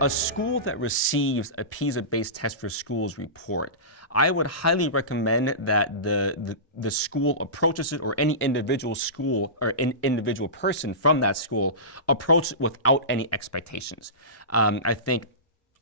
a school that receives a PISA-based test for schools report, I would highly recommend that the school approaches it, or any individual school or individual person from that school approach it without any expectations. I think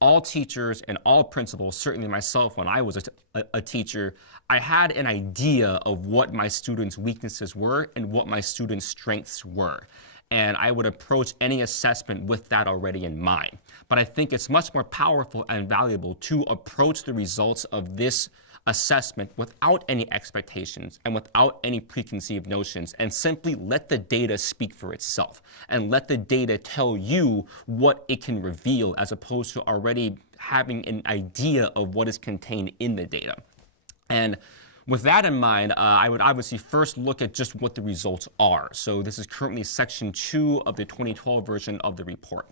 all teachers and all principals, certainly myself when I was a teacher, I had an idea of what my students' weaknesses were and what my students' strengths were. And I would approach any assessment with that already in mind. But I think it's much more powerful and valuable to approach the results of this assessment without any expectations and without any preconceived notions, and simply let the data speak for itself and let the data tell you what it can reveal, as opposed to already having an idea of what is contained in the data. And with that in mind, I would obviously first look at just what the results are. So this is currently section 2 of the 2012 version of the report.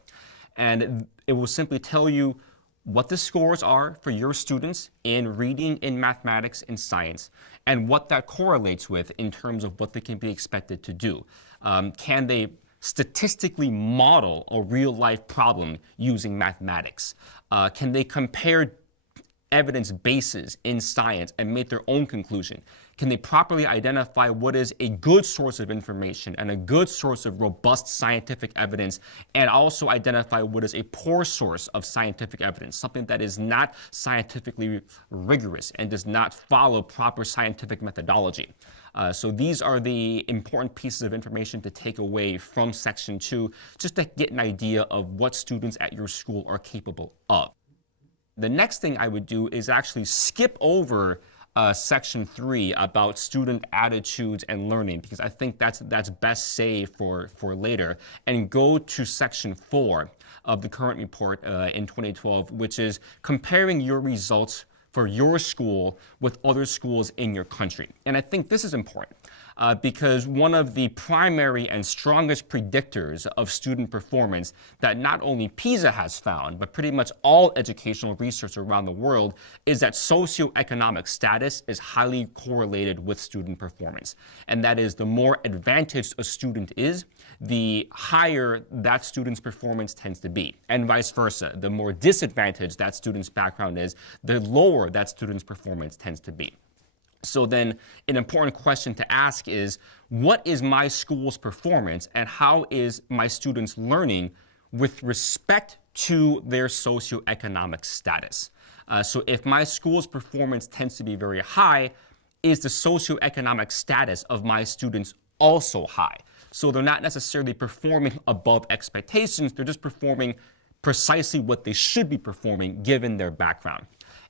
And it will simply tell you what the scores are for your students in reading, in mathematics, in science, and what that correlates with in terms of what they can be expected to do. Can they statistically model a real-life problem using mathematics? Can they compare evidence bases in science and make their own conclusion? Can they properly identify what is a good source of information and a good source of robust scientific evidence, and also identify what is a poor source of scientific evidence, something that is not scientifically rigorous and does not follow proper scientific methodology? So these are the important pieces of information to take away from section 2, just to get an idea of what students at your school are capable of. The next thing I would do is actually skip over section 3 about student attitudes and learning, because I think that's best saved for later, and go to section 4 of the current report in 2012, which is comparing your results for your school with other schools in your country. And I think this is important because one of the primary and strongest predictors of student performance that not only PISA has found, but pretty much all educational research around the world, is that socioeconomic status is highly correlated with student performance. And that is, the more advantaged a student is, the higher that student's performance tends to be, and vice versa. The more disadvantaged that student's background is, the lower that student's performance tends to be. So then an important question to ask is, what is my school's performance and how is my students learning with respect to their socioeconomic status? So if my school's performance tends to be very high, is the socioeconomic status of my students also high? So they're not necessarily performing above expectations, they're just performing precisely what they should be performing given their background.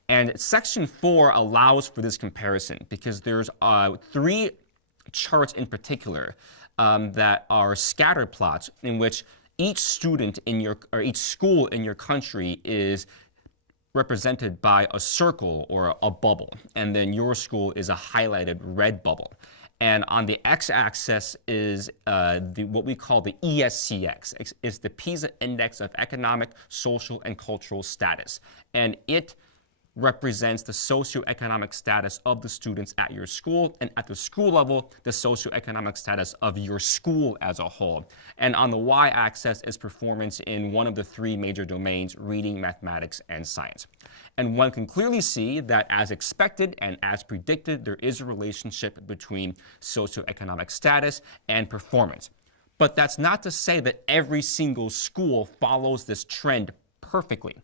And section 4 allows for this comparison because there's 3 charts in particular that are scatter plots in which each student in your, or each school in your country is represented by a circle or a bubble, and then your school is a highlighted red bubble. And on the x-axis is what we call the ESCX. It's the PISA Index of Economic, Social, and Cultural Status. And it represents the socioeconomic status of the students at your school, and at the school level, the socioeconomic status of your school as a whole. And on the y-axis is performance in one of the 3 major domains: reading, mathematics, and science. And one can clearly see that, as expected and as predicted, there is a relationship between socioeconomic status and performance. But that's not to say that every single school follows this trend perfectly.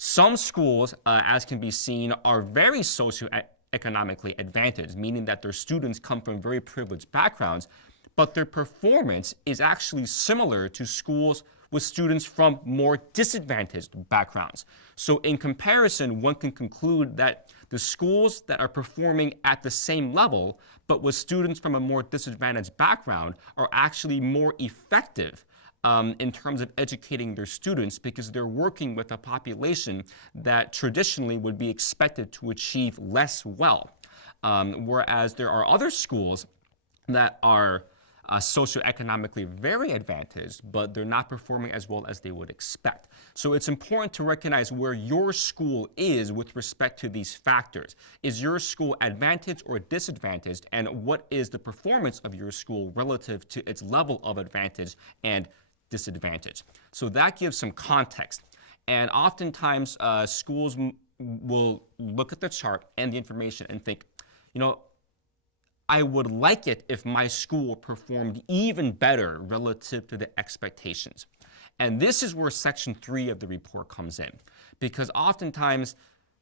Some schools, as can be seen, are very socioeconomically advantaged, meaning that their students come from very privileged backgrounds, but their performance is actually similar to schools with students from more disadvantaged backgrounds. So in comparison, one can conclude that the schools that are performing at the same level, but with students from a more disadvantaged background, are actually more effective in terms of educating their students, because they're working with a population that traditionally would be expected to achieve less well. Whereas there are other schools that are socioeconomically very advantaged, but they're not performing as well as they would expect. So it's important to recognize where your school is with respect to these factors. Is your school advantaged or disadvantaged, and what is the performance of your school relative to its level of advantage and disadvantage? So that gives some context. And oftentimes, schools will look at the chart and the information and think, you know, I would like it if my school performed even better relative to the expectations. And this is where Section 3 of the report comes in, because oftentimes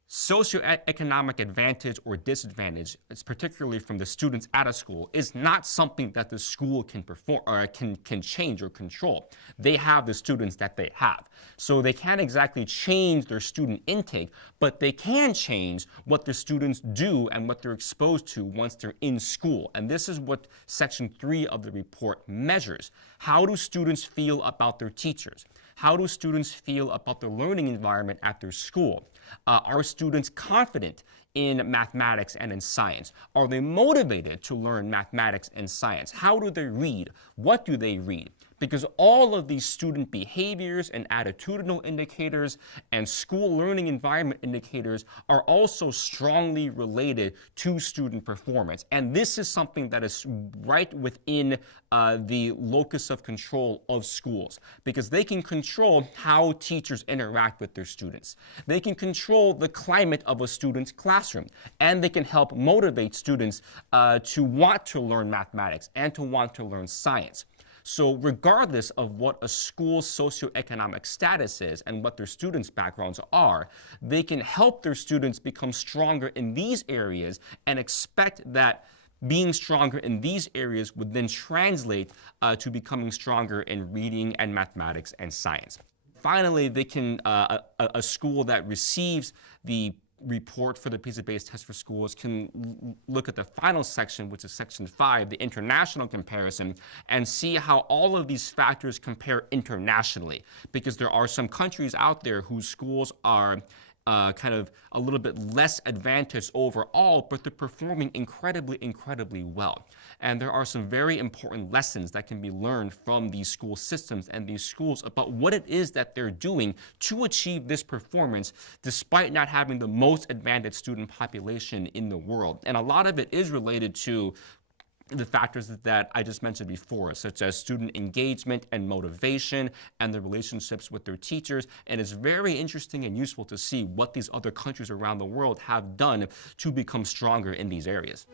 socioeconomic advantage or disadvantage, particularly from the students at a school, is not something that the school can perform or can change or control. They have the students that they have. So they can't exactly change their student intake, but they can change what the students do and what they're exposed to once they're in school. And this is what Section 3 of the report measures. How do students feel about their teachers? How do students feel about the learning environment at their school? Are students confident in mathematics and in science? Are they motivated to learn mathematics and science? How do they read? What do they read? Because all of these student behaviors and attitudinal indicators and school learning environment indicators are also strongly related to student performance. And this is something that is right within the locus of control of schools, because they can control how teachers interact with their students. They can control the climate of a student's classroom, and they can help motivate students to want to learn mathematics and to want to learn science. So regardless of what a school's socioeconomic status is and what their students' backgrounds are, they can help their students become stronger in these areas and expect that being stronger in these areas would then translate to becoming stronger in reading and mathematics and science. Finally, they can a school that receives the report for the PISA-based test for schools can look at the final section, which is Section 5, the international comparison, and see how all of these factors compare internationally. Because there are some countries out there whose schools are kind of a little bit less advantaged overall, but they're performing incredibly, incredibly well. And there are some very important lessons that can be learned from these school systems and these schools about what it is that they're doing to achieve this performance despite not having the most advantaged student population in the world. And a lot of it is related to the factors that I just mentioned before, such as student engagement and motivation and the relationships with their teachers. And it's very interesting and useful to see what these other countries around the world have done to become stronger in these areas.